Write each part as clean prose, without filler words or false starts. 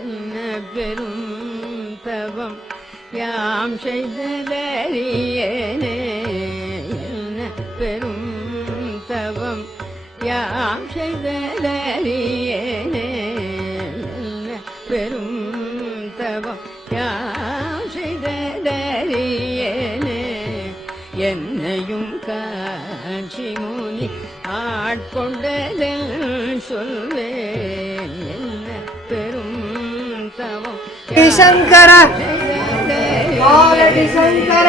என்ன பெரும் தவம் யாம் செய்ததறியேனே என்ன பெரும் தவம் யாம் செய்ததறியேனே என்ன பெரும் தவம் யாம் செய்ததறியேனே என்னையும் காட்சி முனி ஆட்கொண்டதில் சொல்வேன் என்ன பெரும் தவம் சங்கர சங்கர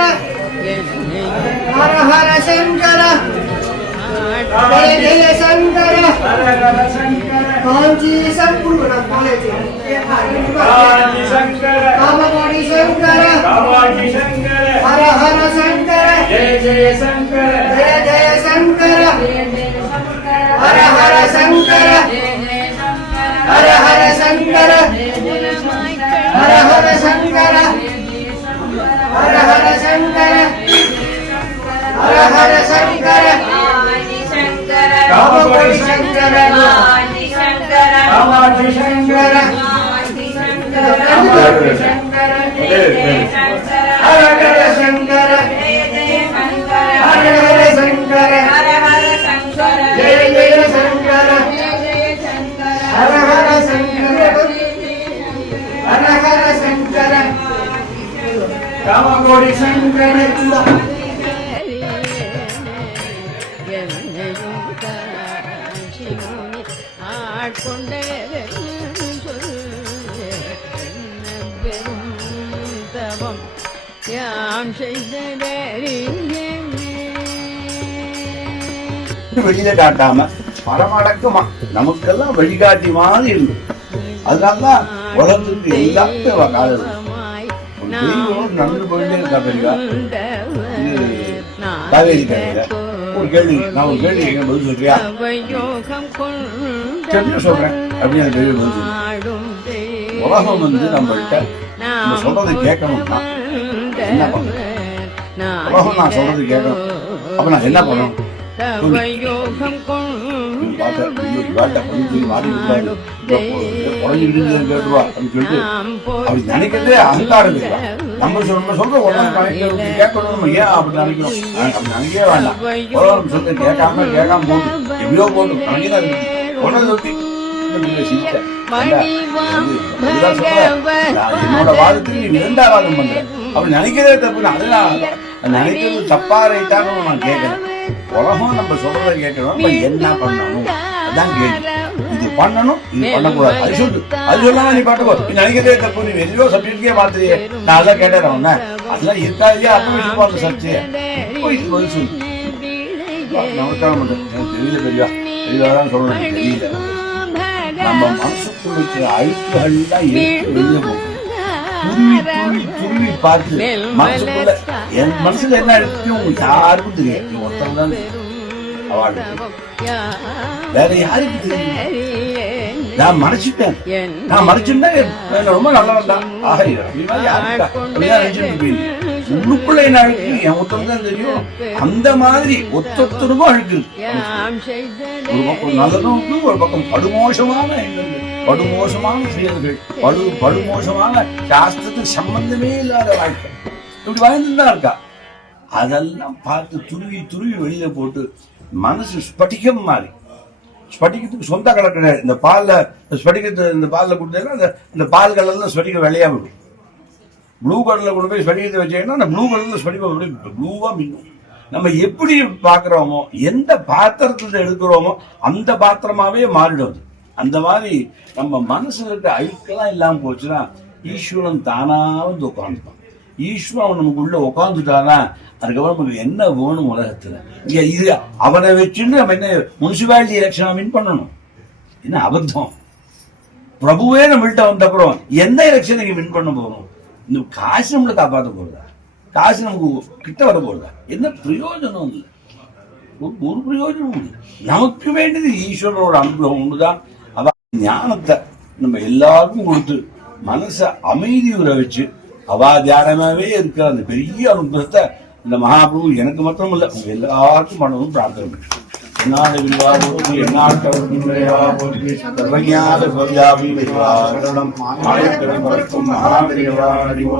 ஹர ஹர சங்கர ஜெய ஜெய சங்கர காஞ்சி சங்கர காமகோடி சங்கர ஹர ஹர சங்கர ஜெய ஜெய சங்கர ஜெய ஜெய சங்கர ஹர ஹர சங்கர ஹர ஹர சங்கர ஹர ஹர சங்கர ஹர ஹர சங்கர ஹர ஹர சங்கர காமகோடி சங்கர காமாட்சி சங்கர ஹர ஹர சங்கர ஹர ஹர சங்கர ஜெய ஜெய சங்கர ஹர ஹர சங்கர ஹர ஹர சங்கர காமகோடி சங்கர என்னையும் காட்சி முனி ஆட்கொண்டதில் சொல்வேன் என்ன பெரும் தவம் யாம் செய்ததறியேனே. வெளியில காட்டாம பரமடக்கமா நமக்கெல்லாம் வழிகாட்டி மாதிரி இருக்கு. அதனாலதான் உலகத்துக்கு எல்லாத்தையும் காலம் நடந்து போயிட்டே இருக்கா பெரியவா. காவேரி கரையில ஒரு கேள்வி, நான் ஒரு கேள்வி எங்க பதில் சொல்றியா? சொல்றேன் அப்படின்னு அந்த கேள்வி பதில் சொல்றேன். உலகம் நம்மள்கிட்ட நம்ம சொல்றதை கேட்கணும்னா என்ன பண்ணணும்? உலகம் நான் சொல்றது கேட்கணும், அப்ப நான் என்ன பண்ணணும்? அப்படி நினைக்கிறதே அகங்காரம். நம்ம சொல்ற கேட்கணும் ஏன் அப்படி நினைக்கிறோம்? அப்படி நினைக்கவே வேண்டாம். உலகம் சொல்ற கேட்காம போட்டு எப்படியோ போட்டு நினைக்கிறாங்க. என்னோட வாதத்துக்கு நீ இரண்டாம் வாதம் பண்ற. அப்படி நினைக்கிறதே தப்பு. அதெல்லாம் நினைக்கிறது தப்பா ரைட்டான்னு நான் கேட்கிறேன். உலகம் நம்ம சொல்றதை கேட்கணும், என்ன பண்ணணும் அதான் கேள்வி. இது பண்ணணும், இது பண்ணக்கூடாது, அது சொல்லு. அது சொல்லாம நீ பாட்டு போ. நீ நினைக்கிறதே தப்பு, நீ வெளியோ சப்ஜெக்டுக்கே மாத்திரியே. நான் அதான் கேட்டேன். உன்ன அதெல்லாம் இருக்காதே அப்ப அந்த சர்ச்சை இது பதில் சொல்லு. நமஸ்காரம் பண்றேன். எனக்கு தெரியல பெரியவா, பெரியவாதான் சொல்லணும். தெரியல நம்ம மனசுக்குள்ள இருக்கிற அழுக்குகள்லாம் வெளியே போகும். துருவி பார்த்து மனசுக்குள்ள என் மனசுல என்ன இருக்கு யாருக்கும் தெரியாது. நீ ஒருத்தவங்க தான் அவள், வேற யாருக்கு தெரியும்? நான் மறைச்சிட்டேன். நான் மறைச்சிருந்தேன் ரொம்ப நல்லவன் தான். உள்ளுக்குள்ள என்ன அழுக்கு என் ஒருத்தவங்க தான் தெரியும். அந்த மாதிரி ஒத்தொத்தருக்கும் அழுக்கு இருக்கு. ஒரு பக்கம் நல்லதும் இருக்கு, ஒரு பக்கம் படுமோசமான எண்ணங்கள், படுமோசமான செயல்கள், படுமோசமான சாஸ்திரத்துக்கு சம்பந்தமே இல்லாத வாழ்க்கை இப்படி வாழ்ந்துதான் இருக்கா. அதெல்லாம் பார்த்து துருவி வெளியில போட்டு மனசு ஸ்பட்டிகம் மாறி. ஸ்பட்டிகத்துக்கு சொந்த கலர் கிடையாது. இந்த பால்ல ஸ்பட்டிகத்தை இந்த பால்ல கொடுத்தீங்கன்னா இந்த பால் கலர்ல ஸ்பட்டிகம் வெள்ளையா விடும். ப்ளூ கலர்ல கொண்டு போய் ஸ்பட்டிகத்தை வச்சீங்கன்னா அந்த ப்ளூ கலர்ல ஸ்பட்டிகம் ப்ளூவா மின்னும். நம்ம எப்படி பாக்குறோமோ, எந்த பாத்திரத்துல எடுக்கிறோமோ அந்த பாத்திரமாவே மாறிடும். அந்த மாதிரி நம்ம மனசுல இருக்க அழுக்கெல்லாம் இல்லாம போச்சுன்னா ஈஸ்வரன் தானா வந்து உட்காந்துப்பான். ஈஸ்வரன் நமக்கு உள்ள உட்காந்துட்டானா அதுக்கப்புறம் நமக்கு என்ன வேணும் உலகத்துல? இது அவனை வச்சுன்னு நம்ம என்ன முனிசிபாலிட்டி எலெக்ஷன் வின் பண்ணணும்? என்ன அபத்தம். பிரபுவே நம்மள்கிட்ட வந்த அப்புறம் எந்த எலெக்ஷன் நீங்க வின் பண்ண போறோம்? இந்த காசு நம்மளை காப்பாற்ற போறதா? காசு நமக்கு கிட்ட வர போறதா? என்ன பிரயோஜனம் இல்லை, ஒரு பிரயோஜனம் இல்லை. நமக்கு வேண்டியது ஈஸ்வரனோட அனுகிரகம் ஒண்ணுதான். அதான் ஞானத்தை நம்ம எல்லாருக்கும் கொடுத்து மனசை அமைதியுற வச்சு அவா தியானமாவே இருக்கிற அந்த பெரிய அனுகிரகத்தை இந்த மகாபிரபு எனக்கு மட்டும் இல்ல உங்க எல்லாருக்கும் பண்ணணும்னு பிரார்த்தனை. எண்ணாத விரிவா போற்றி எண்ணாட்டவர்க்கும் விரைவா போற்றி சர்வஞாத சர்வவியாபி விரைவா சரணம் ஆயத்திடம் வளர்க்கும் மகாவிரைவா அறிவோ